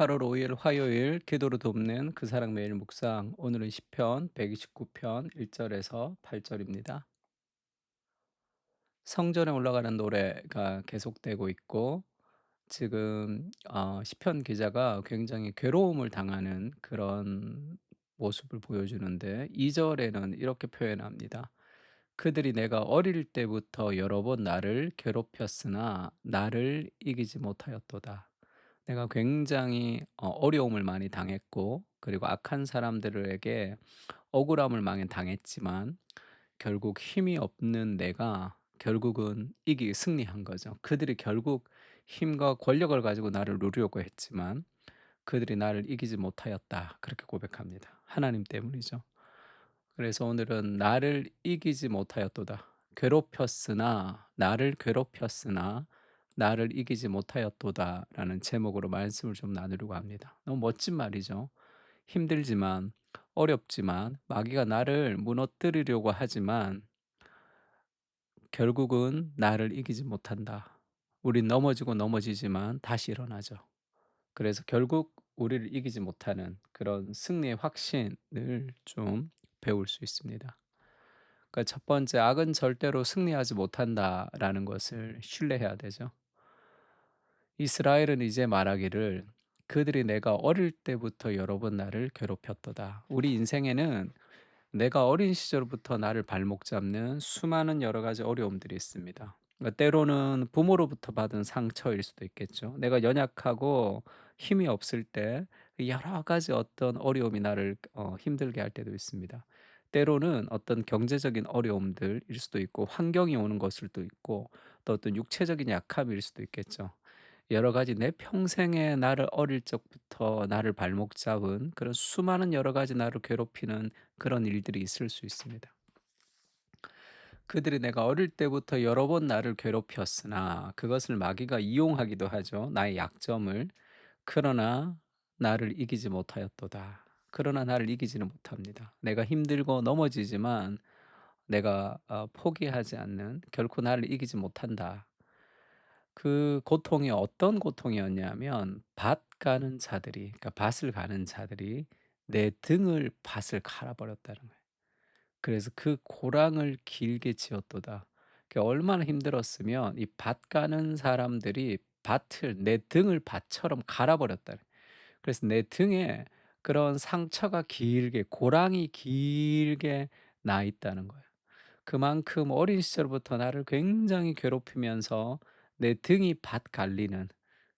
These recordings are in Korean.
8월 5일 화요일 기도로 돕는 그 사랑 매일 묵상. 오늘은 시편 129편 1절에서 8절입니다. 성전에 올라가는 노래가 계속되고 있고 지금 시편 기자가 굉장히 괴로움을 당하는 그런 모습을 보여주는데 2 절에는 이렇게 표현합니다. "그들이 내가 어릴 때부터 여러 번 나를 괴롭혔으나 나를 이기지 못하였도다." 내가 굉장히 어려움을 많이 당했고 그리고 악한 사람들에게 억울함을 많이 당했지만 결국 힘이 없는 내가 결국은 이기 승리한 거죠. 그들이 결국 힘과 권력을 가지고 나를 누르려고 했지만 그들이 나를 이기지 못하였다. 그렇게 고백합니다. 하나님 때문이죠. 그래서 오늘은 나를 이기지 못하였도다. 괴롭혔으나 나를 이기지 못하였도다라는 제목으로 말씀을 좀 나누려고 합니다. 너무 멋진 말이죠. 힘들지만 어렵지만 마귀가 나를 무너뜨리려고 하지만 결국은 나를 이기지 못한다. 우린 넘어지고 넘어지지만 다시 일어나죠. 그래서 결국 우리를 이기지 못하는 그런 승리의 확신을 좀 배울 수 있습니다. 그러니까 첫 번째, 악은 절대로 승리하지 못한다라는 것을 신뢰해야 되죠. 이스라엘은 이제 말하기를 그들이 내가 어릴 때부터 여러 번 나를 괴롭혔도다. 우리 인생에는 내가 어린 시절부터 나를 발목 잡는 수많은 여러 가지 어려움들이 있습니다. 그러니까 때로는 부모로부터 받은 상처일 수도 있겠죠. 내가 연약하고 힘이 없을 때 여러 가지 어떤 어려움이 나를 힘들게 할 때도 있습니다. 때로는 어떤 경제적인 어려움들일 수도 있고 환경이 오는 것일 수도 있고 또 어떤 육체적인 약함일 수도 있겠죠. 여러 가지 내 평생에 나를 어릴 적부터 나를 발목 잡은 그런 수많은 여러 가지 나를 괴롭히는 그런 일들이 있을 수 있습니다. 그들이 내가 어릴 때부터 여러 번 나를 괴롭혔으나 그것을 마귀가 이용하기도 하죠. 나의 약점을. 그러나 나를 이기지 못하였도다. 그러나 나를 이기지는 못합니다. 내가 힘들고 넘어지지만 내가 포기하지 않는 결코 나를 이기지 못한다. 그 고통이 어떤 고통이었냐면 밭 가는 자들이 그러니까 밭을 가는 자들이 내 등을 밭을 갈아 버렸다는 거예요. 그래서 그 고랑을 길게 지었도다. 그게 얼마나 힘들었으면 이 밭 가는 사람들이 밭을 내 등을 밭처럼 갈아 버렸다. 그래서 내 등에 그런 상처가 길게 고랑이 길게 나 있다는 거예요. 그만큼 어린 시절부터 나를 굉장히 괴롭히면서 내 등이 밭 갈리는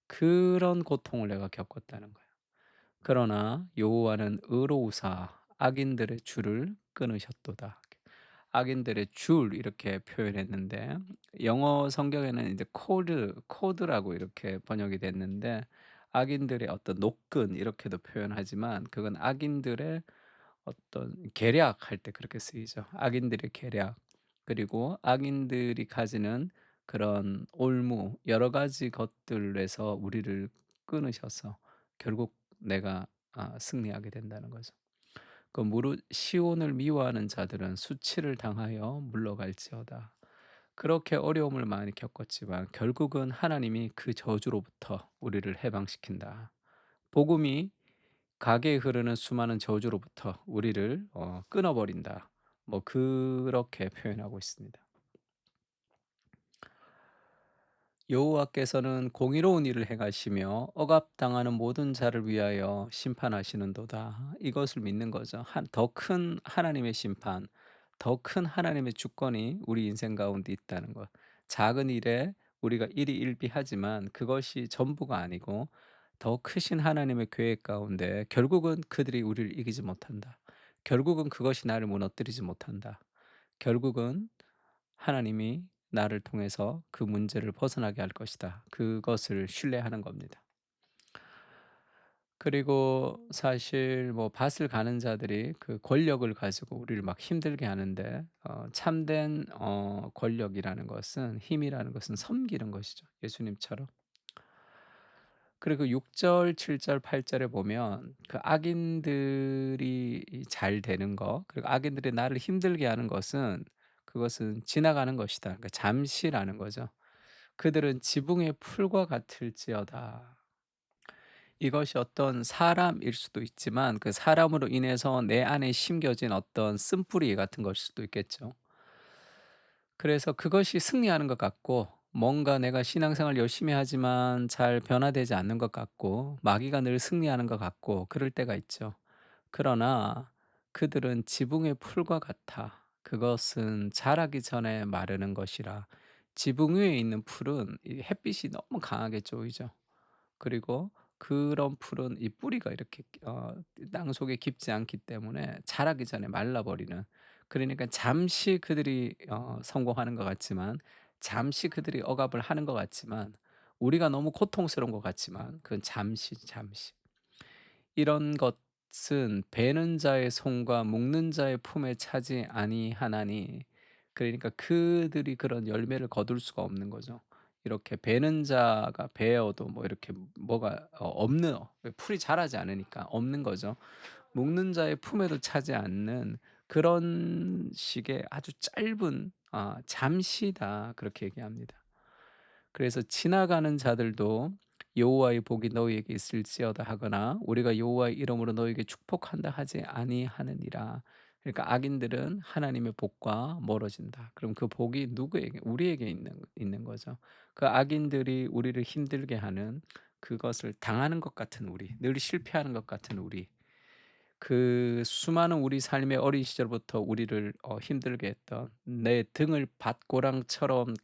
그런 고통을 내가 겪었다는 거예요. 그러나 여호와는 의로우사 악인들의 줄을 끊으셨도다. 악인들의 줄 이렇게 표현했는데 영어 성경에는 이제 코드라고 이렇게 번역이 됐는데 악인들의 어떤 노끈 이렇게도 표현하지만 그건 악인들의 어떤 계략할 때 그렇게 쓰이죠. 악인들의 계략. 그리고 악인들이 가지는 그런 올무 여러 가지 것들에서 우리를 끊으셔서 결국 내가 승리하게 된다는 거죠. 그 무릇 시온을 미워하는 자들은 수치를 당하여 물러갈지어다. 그렇게 어려움을 많이 겪었지만 결국은 하나님이 그 저주로부터 우리를 해방시킨다. 복음이 강에 흐르는 수많은 저주로부터 우리를 끊어버린다. 뭐 그렇게 표현하고 있습니다. 여호와께서는 공의로운 일을 행하시며 억압당하는 모든 자를 위하여 심판하시는도다. 이것을 믿는 거죠. 더 큰 하나님의 심판, 더 큰 하나님의 주권이 우리 인생 가운데 있다는 것. 작은 일에 우리가 일희일비하지만 그것이 전부가 아니고 더 크신 하나님의 계획 가운데 결국은 그들이 우리를 이기지 못한다. 결국은 그것이 나를 무너뜨리지 못한다. 결국은 하나님이 나를 통해서 그 문제를 벗어나게 할 것이다. 그것을 신뢰하는 겁니다. 그리고 사실 뭐 밭을 가는 자들이 그 권력을 가지고 우리를 막 힘들게 하는데 참된 권력이라는 것은 힘이라는 것은 섬기는 것이죠. 예수님처럼. 그리고 6 절, 7 절, 8 절에 보면 그 악인들이 잘 되는 거 그리고 악인들이 나를 힘들게 하는 것은 그것은 지나가는 것이다. 그러니까 잠시라는 거죠. 그들은 지붕의 풀과 같을지어다. 이것이 어떤 사람일 수도 있지만 그 사람으로 인해서 내 안에 심겨진 어떤 쓴뿌리 같은 것일 수도 있겠죠. 그래서 그것이 승리하는 것 같고, 뭔가 내가 신앙생활 열심히 하지만 잘 변화되지 않는 것 같고, 마귀가 늘 승리하는 것 같고 그럴 때가 있죠. 그러나 그들은 지붕의 풀과 같아. 그것은 자라기 전에 마르는 것이라. 지붕 위에 있는 풀은 이 햇빛이 너무 강하게 쪼이죠. 그리고 그런 풀은 이 뿌리가 이렇게 땅속에 깊지 않기 때문에 자라기 전에 말라버리는, 그러니까 잠시 그들이 성공하는 것 같지만, 잠시 그들이 억압을 하는 것 같지만, 우리가 너무 고통스러운 것 같지만 그건 잠시, 잠시. 이런 것은 베는 자의 손과 묶는 자의 품에 차지 아니하나니, 그러니까 그들이 그런 열매를 거둘 수가 없는 거죠. 이렇게 베는 자가 베어도 뭐 이렇게 뭐가 없는, 풀이 자라지 않으니까 없는 거죠. 묶는 자의 품에도 차지 않는 그런 식의 아주 짧은 잠시다, 그렇게 얘기합니다. 그래서 지나가는 자들도 여호와의 복이 너희에게 있을지어다 하거나 우리가 여호와의 이름으로 너희에게 축복한다 하지 아니하느니라. 그러니까 악인들은 하나님의 복과 멀어진다. 그럼 그 복이 누구에게? 우리에게 있는 거죠. 그 악인들이 우리를 힘들게 하는, 그것을 당하는 것 같은 우리, 늘 실패하는 것 같은 우리, 그 수많은 우리 삶의 어린 시절부터 우리를 힘들게 했던, 내 등을 밭고랑처럼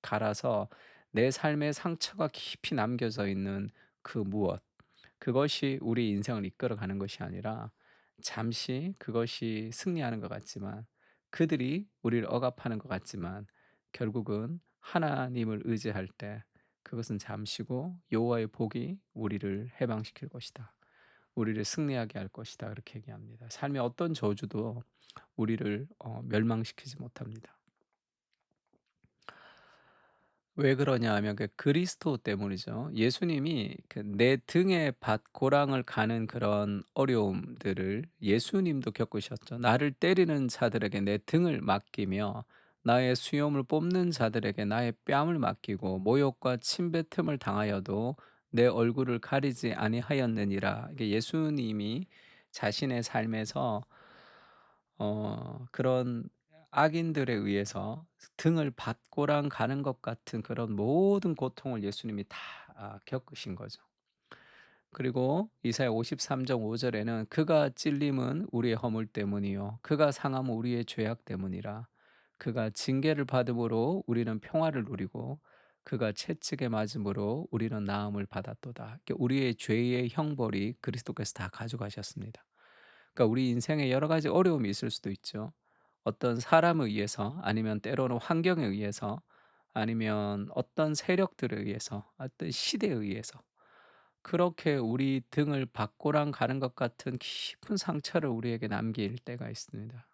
갈아서 내 삶의 상처가 깊이 남겨져 있는 그 무엇, 그것이 우리 인생을 이끌어가는 것이 아니라, 잠시 그것이 승리하는 것 같지만, 그들이 우리를 억압하는 것 같지만, 결국은 하나님을 의지할 때 그것은 잠시고 여호와의 복이 우리를 해방시킬 것이다. 우리를 승리하게 할 것이다. 그렇게 얘기합니다. 삶의 어떤 저주도 우리를 멸망시키지 못합니다. 왜 그러냐 하면 그 그리스도 때문이죠. 예수님이 그 내 등에 밭고랑을 가는 그런 어려움들을 예수님도 겪으셨죠. 나를 때리는 자들에게 내 등을 맡기며 나의 수염을 뽑는 자들에게 나의 뺨을 맡기고 모욕과 침뱉음을 당하여도 내 얼굴을 가리지 아니하였느니라. 이게 예수님이 자신의 삶에서 그런 악인들에 의해서 등을 받고랑 가는 것 같은 그런 모든 고통을 예수님이 다 겪으신 거죠. 그리고 이사야 53장 5 절에는 "그가 찔림은 우리의 허물 때문이요 그가 상함은 우리의 죄악 때문이라. 그가 징계를 받음으로 우리는 평화를 누리고 그가 채찍에 맞음으로 우리는 나음을 받았도다." 이렇게 우리의 죄의 형벌이 그리스도께서 다 가져가셨습니다. 그러니까 우리 인생에 여러 가지 어려움이 있을 수도 있죠. 어떤 사람에 의해서, 아니면 때로는 환경에 의해서, 아니면 어떤 세력들에 의해서, 어떤 시대에 의해서 그렇게 우리 등을 받고랑 가는 것 같은 깊은 상처를 우리에게 남길 때가 있습니다.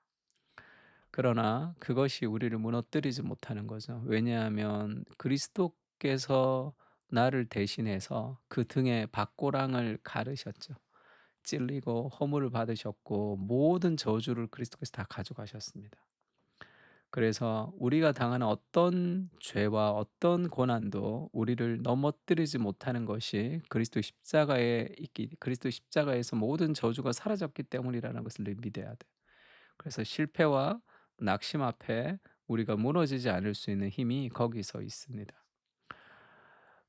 그러나 그것이 우리를 무너뜨리지 못하는 거죠. 왜냐하면 그리스도께서 나를 대신해서 그 등에 받고랑을 가르셨죠. 찔리고 허물을 받으셨고 모든 저주를 그리스도께서 다 가져가셨습니다. 그래서 우리가 당하는 어떤 죄와 어떤 고난도 우리를 넘어뜨리지 못하는 것이 그리스도 십자가에 있기, 그리스도 십자가에서 모든 저주가 사라졌기 때문이라는 것을 믿어야 돼. 그래서 실패와 낙심 앞에 우리가 무너지지 않을 수 있는 힘이 거기서 있습니다.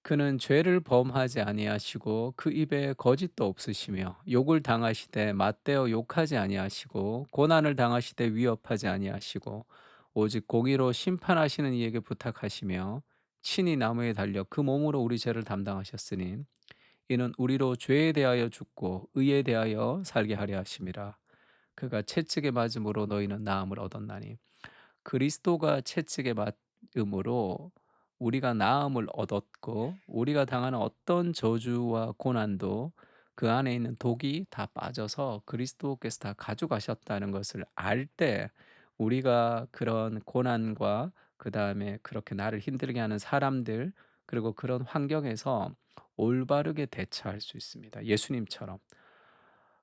그는 죄를 범하지 아니하시고 그 입에 거짓도 없으시며 욕을 당하시되 맞대어 욕하지 아니하시고 고난을 당하시되 위협하지 아니하시고 오직 공의로 심판하시는 이에게 부탁하시며 친히 나무에 달려 그 몸으로 우리 죄를 담당하셨으니 이는 우리로 죄에 대하여 죽고 의에 대하여 살게 하려 하심이라. 그가 채찍에 맞음으로 너희는 나음을 얻었나니. 그리스도가 채찍에 맞음으로 우리가 나음을 얻었고, 우리가 당하는 어떤 저주와 고난도 그 안에 있는 독이 다 빠져서 그리스도께서 다 가져가셨다는 것을 알 때, 우리가 그런 고난과 그다음에 그렇게 나를 힘들게 하는 사람들, 그리고 그런 환경에서 올바르게 대처할 수 있습니다. 예수님처럼.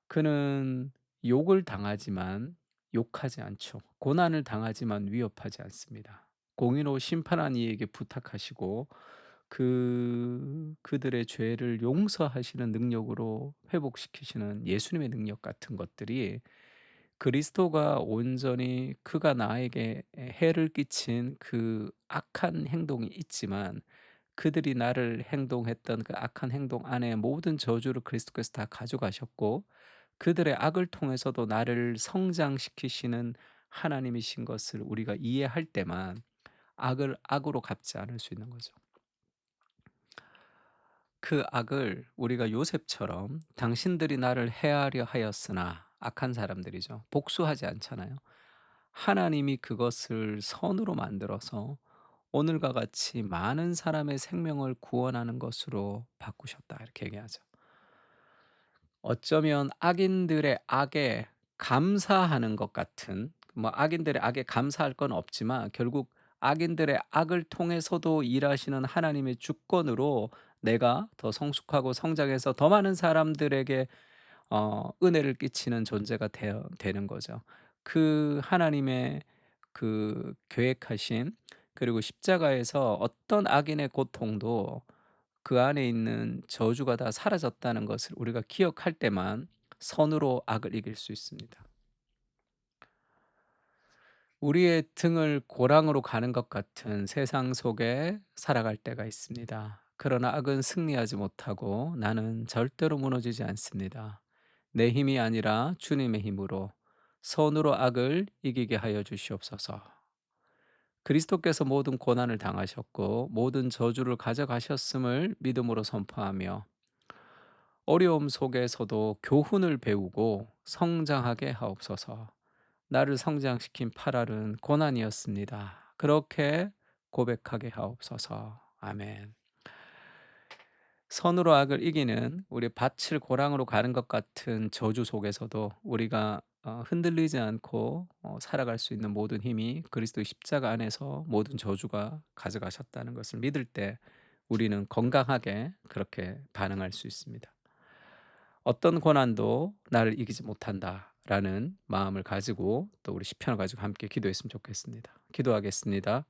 그는 욕을 당하지만 욕하지 않죠. 고난을 당하지만 위협하지 않습니다. 공의로 심판한 이에게 부탁하시고 그들의 죄를 용서하시는 능력으로 회복시키시는 예수님의 능력 같은 것들이 그리스도가 온전히 그가 나에게 해를 끼친 그 악한 행동이 있지만 그들이 나를 행동했던 그 악한 행동 안에 모든 저주를 그리스도께서 다 가져가셨고 그들의 악을 통해서도 나를 성장시키시는 하나님이신 것을 우리가 이해할 때만 악을 악으로 갚지 않을 수 있는 거죠. 그 악을 우리가 요셉처럼 당신들이 나를 해하려 하였으나 악한 사람들이죠. 복수하지 않잖아요. 하나님이 그것을 선으로 만들어서 오늘과 같이 많은 사람의 생명을 구원하는 것으로 바꾸셨다. 이렇게 얘기하죠. 어쩌면 악인들의 악에 감사하는 것 같은 뭐 악인들의 악에 감사할 건 없지만 결국 악인들의 악을 통해서도 일하시는 하나님의 주권으로 내가 더 성숙하고 성장해서 더 많은 사람들에게 은혜를 끼치는 존재가 되는 거죠. 그 하나님의 그 계획하신 그리고 십자가에서 어떤 악인의 고통도 그 안에 있는 저주가 다 사라졌다는 것을 우리가 기억할 때만 선으로 악을 이길 수 있습니다. 우리의 등을 고랑으로 가는 것 같은 세상 속에 살아갈 때가 있습니다. 그러나 악은 승리하지 못하고 나는 절대로 무너지지 않습니다. 내 힘이 아니라 주님의 힘으로 선으로 악을 이기게 하여 주시옵소서. 그리스도께서 모든 고난을 당하셨고 모든 저주를 가져가셨음을 믿음으로 선포하며 어려움 속에서도 교훈을 배우고 성장하게 하옵소서. 나를 성장시킨 8알은 고난이었습니다. 그렇게 고백하게 하옵소서. 아멘. 선으로 악을 이기는 우리 밭을 고랑으로 가는 것 같은 저주 속에서도 우리가 흔들리지 않고 살아갈 수 있는 모든 힘이 그리스도의 십자가 안에서 모든 저주가 가져가셨다는 것을 믿을 때 우리는 건강하게 그렇게 반응할 수 있습니다. 어떤 고난도 나를 이기지 못한다라는 마음을 가지고 또 우리 시편을 가지고 함께 기도했으면 좋겠습니다. 기도하겠습니다.